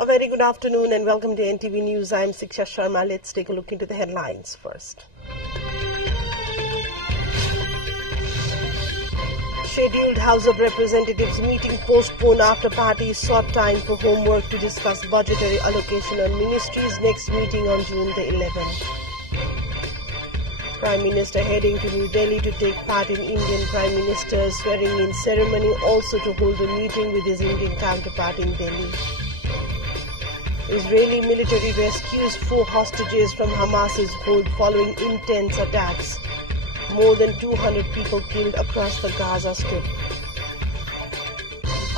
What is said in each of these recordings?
A very good afternoon and welcome to NTV News. I am Siksha Sharma. Let's take a look into the headlines first. Scheduled House of Representatives meeting postponed after parties sought time for homework to discuss budgetary allocation on ministries. Next meeting on June the 11th. Prime Minister heading to New Delhi to take part in Indian Prime Minister's swearing-in ceremony, also to hold a meeting with his Indian counterpart in Delhi. Israeli military rescues 4 hostages from Hamas's hold following intense attacks. More than 200 people killed across the Gaza Strip.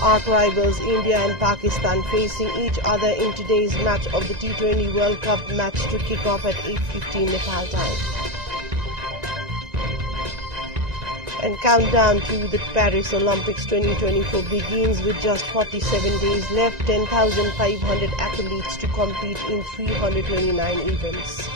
Arch rivals India and Pakistan facing each other in today's match of the T20 World Cup match to kick off at 8:15 Nepal time. And countdown to the Paris Olympics 2024 begins with just 47 days left. 10,500 athletes to compete in 329 events.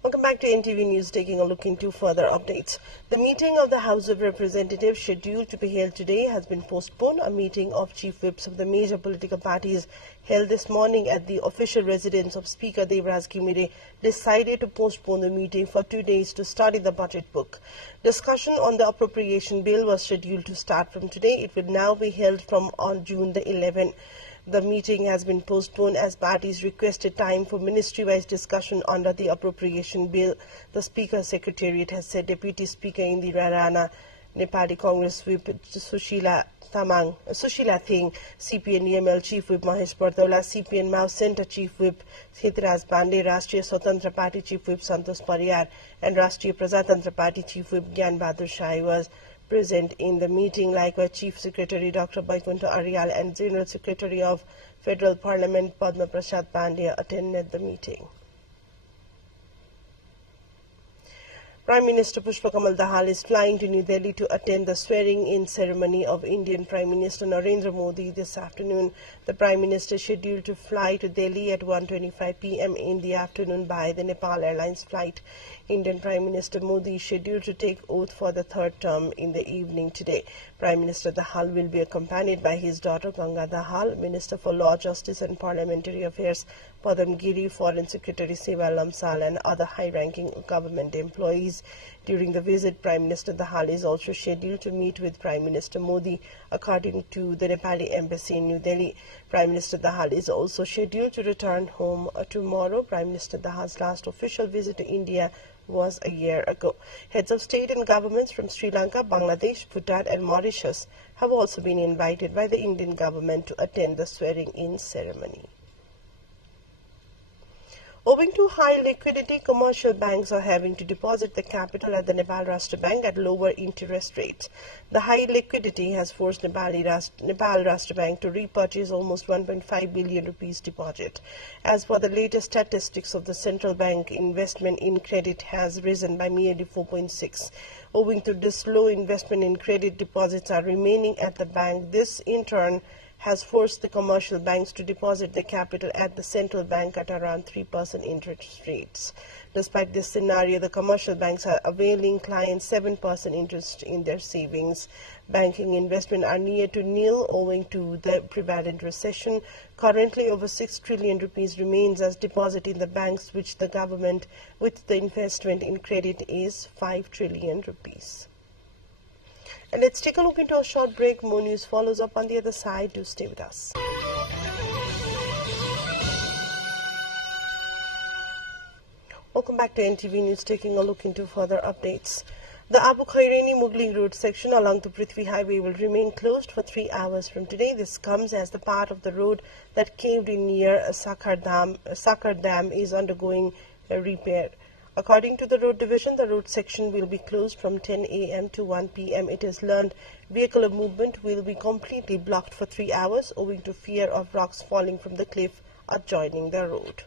Welcome back to NTV News, taking a look into further updates. The meeting of the House of Representatives scheduled to be held today has been postponed. A meeting of chief whips of the major political parties held this morning at the official residence of Speaker Devraj Kimire decided to postpone the meeting for 2 days to study the budget book. Discussion on the appropriation bill was scheduled to start from today. It will now be held from on June the 11th. The meeting has been postponed as parties requested time for ministry-wise discussion under the appropriation bill. The Speaker's Secretariat has said Deputy Speaker Indira Rana, Nepali Congress Whip Sushila Thing, CPN EML Chief Whip Mahesh Bartola, CPN Mao Center Chief Whip Hitraj Pandey, Rashtriya Swatantra Party Chief Whip Santosh Pariyar, and Rashtriya Prajatantra Party Chief Whip Gyan Bahadur Shai was present in the meeting. Likewise, Chief Secretary Dr. Baikunta Aryal and General Secretary of Federal Parliament Padma Prasad Pandya attended the meeting. Prime Minister Pushpa Kamal Dahal is flying to New Delhi to attend the swearing-in ceremony of Indian Prime Minister Narendra Modi this afternoon. The Prime Minister is scheduled to fly to Delhi at 1:25 p.m. in the afternoon by the Nepal Airlines flight. Indian Prime Minister Modi is scheduled to take oath for the 3rd term in the evening today. Prime Minister Dahal will be accompanied by his daughter Ganga Dahal, Minister for Law, Justice and Parliamentary Affairs Padam Giri, Foreign Secretary Seva Lamsal and other high-ranking government employees. During the visit, Prime Minister Dahal is also scheduled to meet with Prime Minister Modi, according to the Nepali Embassy in New Delhi. Prime Minister Dahal is also scheduled to return home tomorrow. Prime Minister Dahal's last official visit to India was a year ago. Heads of state and governments from Sri Lanka, Bangladesh, Bhutan and Mauritius have also been invited by the Indian government to attend the swearing-in ceremony. Owing to high liquidity, commercial banks are having to deposit the capital at the Nepal Rashtra Bank at lower interest rates. The high liquidity has forced Nepal Rashtra Bank to repurchase almost 1.5 billion rupees deposit. As for the latest statistics of the central bank, investment in credit has risen by merely 4.6. Owing to this low investment in credit, deposits are remaining at the bank. This in turn has forced the commercial banks to deposit the capital at the central bank at around 3% interest rates. Despite this scenario, the commercial banks are availing clients 7% interest in their savings. Banking investment are near to nil owing to the prevalent recession. Currently, over 6 trillion rupees remains as deposit in the banks, which the government, with the investment in credit, is 5 trillion rupees. And let's take a look into a short break. More news follows up on the other side. Do stay with us. Welcome back to NTV News, taking a look into further updates. The Abu Khairani Mugli Road section along the Prithvi Highway will remain closed for 3 hours from today. This comes as the part of the road that caved in near Sakar Dam is undergoing a repair. According to the road division, the road section will be closed from 10 a.m. to 1 p.m. It is learned vehicular movement will be completely blocked for 3 hours owing to fear of rocks falling from the cliff adjoining the road.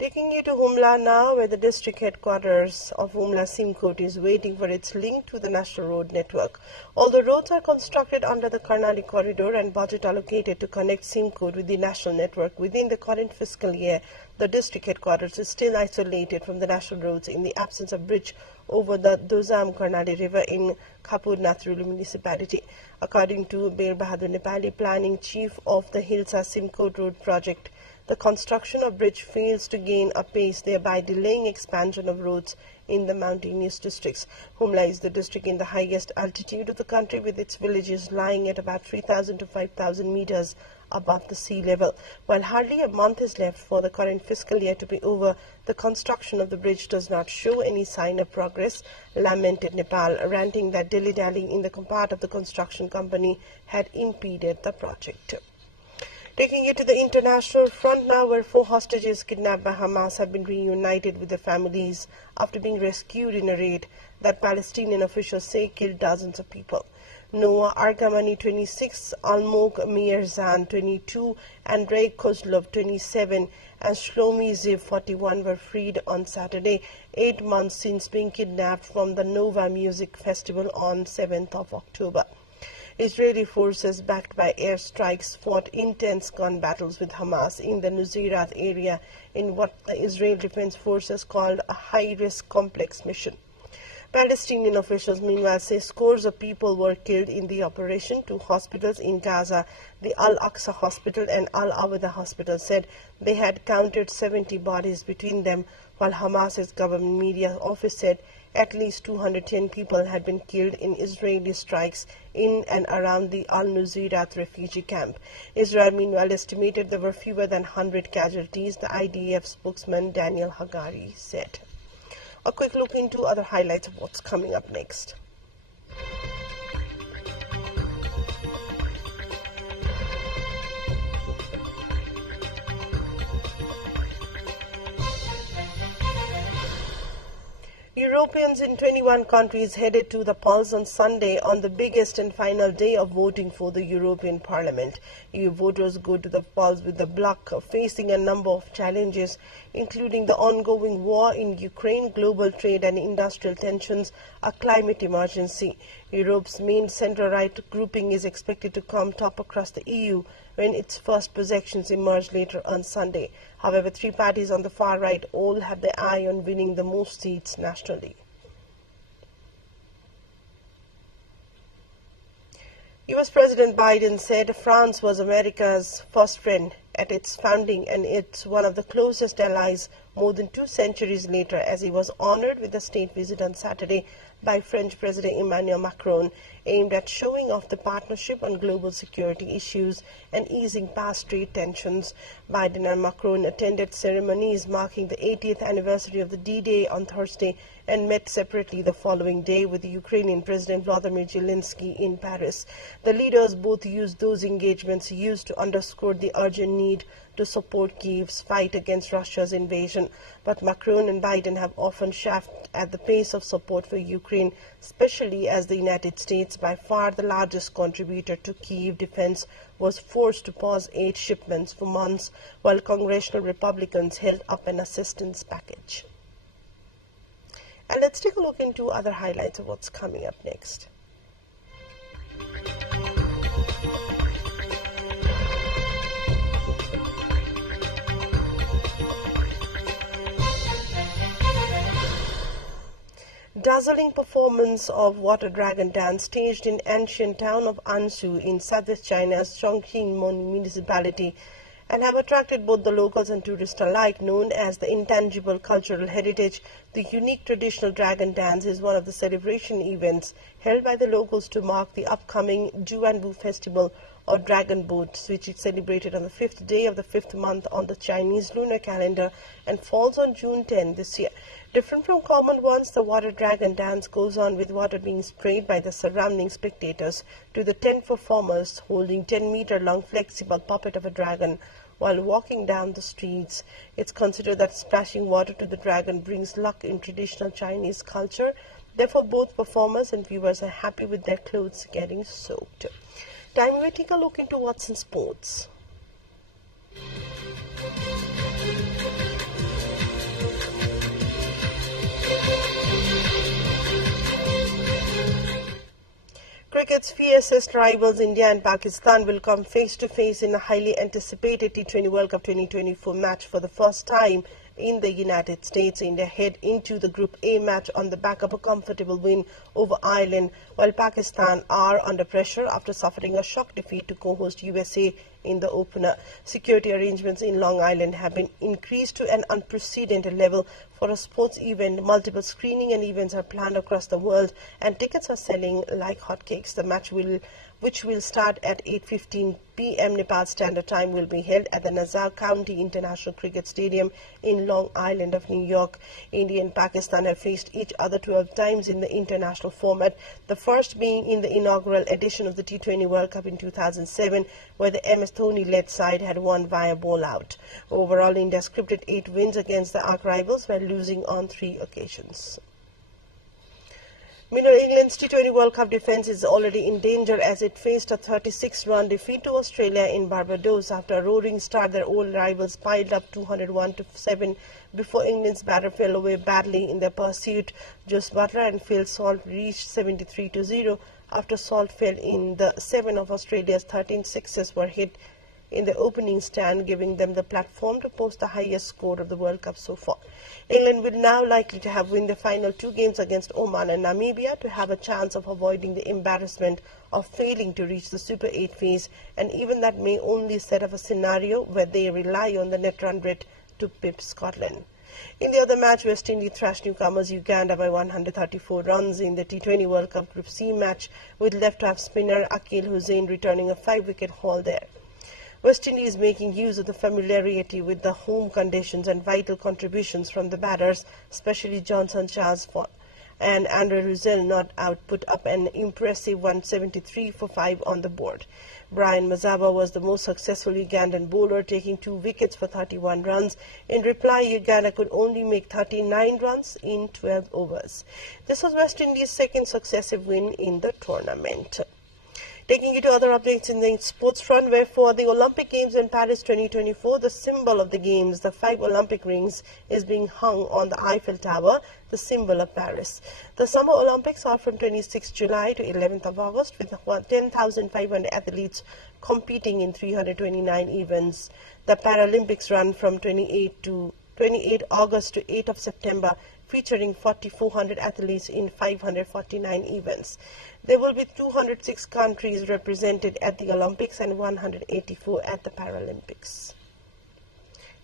Taking you to Humla now, where the district headquarters of Humla Simcote is waiting for its link to the national road network. Although roads are constructed under the Karnali corridor and budget allocated to connect Simcote with the national network within the current fiscal year, the district headquarters is still isolated from the national roads in the absence of bridge over the Dozam Karnali River in Khapur Nathruli municipality. According to Bir Bahadur Nepali, planning chief of the Hilsa Simcote Road project, the construction of bridge fails to gain a pace, thereby delaying expansion of roads in the mountainous districts. Humla is the district in the highest altitude of the country, with its villages lying at about 3,000 to 5,000 meters above the sea level. While hardly a month is left for the current fiscal year to be over, the construction of the bridge does not show any sign of progress, lamented Nepal, ranting that dilly-dallying in the part of the construction company had impeded the project. Taking you to the international front now, where 4 hostages kidnapped by Hamas have been reunited with their families after being rescued in a raid that Palestinian officials say killed dozens of people. Noah Argamani, 26, Almog Mirzan, 22, Andrei Kozlov, 27, and Shlomi Ziv, 41, were freed on Saturday, 8 months since being kidnapped from the Nova Music Festival on 7th of October. Israeli forces, backed by airstrikes, fought intense gun battles with Hamas in the Nuseirat area in what the Israel Defense Forces called a high-risk complex mission. Palestinian officials meanwhile say scores of people were killed in the operation. 2 hospitals in Gaza, the Al-Aqsa Hospital and Al-Awada Hospital, said they had counted 70 bodies between them, while Hamas's government media office said at least 210 people had been killed in Israeli strikes in and around the Al-Nuseirat refugee camp. Israel meanwhile estimated there were fewer than 100 casualties, the IDF spokesman Daniel Hagari said. A quick look into other highlights of what's coming up next. Europeans in 21 countries headed to the polls on Sunday on the biggest and final day of voting for the European Parliament. EU voters go to the polls with the bloc facing a number of challenges, including the ongoing war in Ukraine, global trade and industrial tensions, a climate emergency. Europe's main centre-right grouping is expected to come top across the EU when its first projections emerge later on Sunday. However, 3 parties on the far right all have their eye on winning the most seats nationally. US President Biden said France was America's first friend at its founding and it's one of the closest allies more than 2 centuries later, as he was honored with a state visit on Saturday by French President Emmanuel Macron, aimed at showing off the partnership on global security issues and easing past trade tensions. Biden and Macron attended ceremonies marking the 80th anniversary of the D-Day on Thursday and met separately the following day with the Ukrainian President Volodymyr Zelensky in Paris. The leaders both used those engagements to underscore the urgent need to support Kyiv's fight against Russia's invasion. But Macron and Biden have often chafed at the pace of support for Ukraine, especially as the United States, by far the largest contributor to Kyiv defense, was forced to pause aid shipments for months while congressional Republicans held up an assistance package. And let's take a look into other highlights of what's coming up next. Dazzling performance of water dragon dance staged in ancient town of Ansu in southeast China's Chongqing municipality and have attracted both the locals and tourists alike. Known as the intangible cultural heritage, the unique traditional dragon dance is one of the celebration events held by the locals to mark the upcoming Duanbu festival or dragon boats, which is celebrated on the 5th day of the 5th month on the Chinese lunar calendar and falls on June 10 this year. Different from common ones, the water dragon dance goes on with water being sprayed by the surrounding spectators to the 10 performers holding 10-meter-long flexible puppet of a dragon while walking down the streets. It's considered that splashing water to the dragon brings luck in traditional Chinese culture. Therefore, both performers and viewers are happy with their clothes getting soaked. Time we take a look into what's in sports. Cricket's fiercest rivals India and Pakistan will come face to face in a highly anticipated T20 World Cup 2024 match for the first time in the United States. India head into the Group A match on the back of a comfortable win over Ireland, while Pakistan are under pressure after suffering a shock defeat to co-host USA in the opener. Security arrangements in Long Island have been increased to an unprecedented level for a sports event. Multiple screening and events are planned across the world, and tickets are selling like hotcakes. The match which will start at 8:15 p.m. Nepal Standard Time, will be held at the Nassau County International Cricket Stadium in Long Island of New York. India and Pakistan have faced each other 12 times in the international format, the first being in the inaugural edition of the T20 World Cup in 2007, where the MS Dhoni-led side had won via ball-out. Overall, India scripted 8 wins against the arch rivals while losing on 3 occasions. Meanwhile, England's T20 World Cup defence is already in danger as it faced a 36-run defeat to Australia in Barbados. After a roaring start, their old rivals piled up 201-7 before England's batter fell away badly in their pursuit. Jos Buttler and Phil Salt reached 73-0 after Salt fell in the 7 of Australia's 13 sixes were hit in the opening stand, giving them the platform to post the highest score of the World Cup so far. England will now likely to have win the final 2 games against Oman and Namibia to have a chance of avoiding the embarrassment of failing to reach the Super 8 phase, and even that may only set up a scenario where they rely on the net run rate to pip Scotland. In the other match, West Indies thrashed newcomers Uganda by 134 runs in the T20 World Cup Group C match, with left-half spinner Akil Hussain returning a 5-wicket haul there. West Indies making use of the familiarity with the home conditions and vital contributions from the batters, especially Johnson Charles and Andre Russell not out, put up an impressive 173 for 5 on the board. Brian Mazaba was the most successful Ugandan bowler, taking 2 wickets for 31 runs. In reply, Uganda could only make 39 runs in 12 overs. This was West Indies' second successive win in the tournament. Taking you to other updates in the sports front, where for the Olympic Games in Paris 2024, the symbol of the Games, the 5 Olympic rings, is being hung on the Eiffel Tower, the symbol of Paris. The Summer Olympics are from 26 July to 11th of August, with 10,500 athletes competing in 329 events. The Paralympics run from 28 August to 8 of September, featuring 4,400 athletes in 549 events. There will be 206 countries represented at the Olympics and 184 at the Paralympics.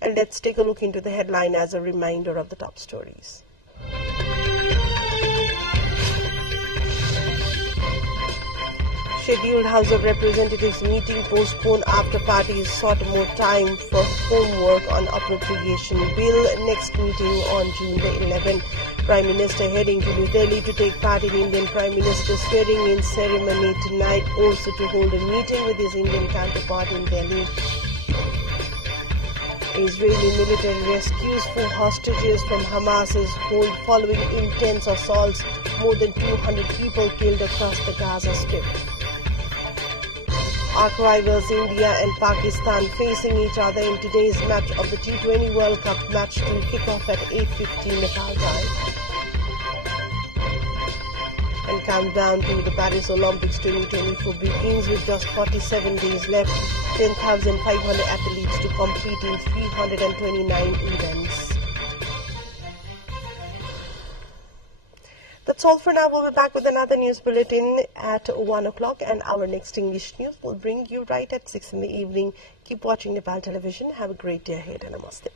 And let's take a look into the headline as a reminder of the top stories. Scheduled House of Representatives meeting postponed after parties sought more time for homework on appropriation bill. Next meeting on June the 11th. Prime Minister heading to New Delhi to take part in Indian Prime Minister's swearing-in ceremony tonight, also to hold a meeting with his Indian counterpart in Delhi. Israeli military rescues 4 hostages from Hamas's hold following intense assaults. More than 200 people killed across the Gaza Strip. Arch rivals India and Pakistan facing each other in today's match of the T20 World Cup. Match will kick off at 8:15 Nepal time. And countdown to the Paris Olympics 2024 begins with just 47 days left. 10,500 athletes to compete in 329 events. That's all for now. We'll be back with another news bulletin at 1 o'clock, and our next English news will bring you right at 6 in the evening. Keep watching Nepal television. Have a great day ahead, and namaste.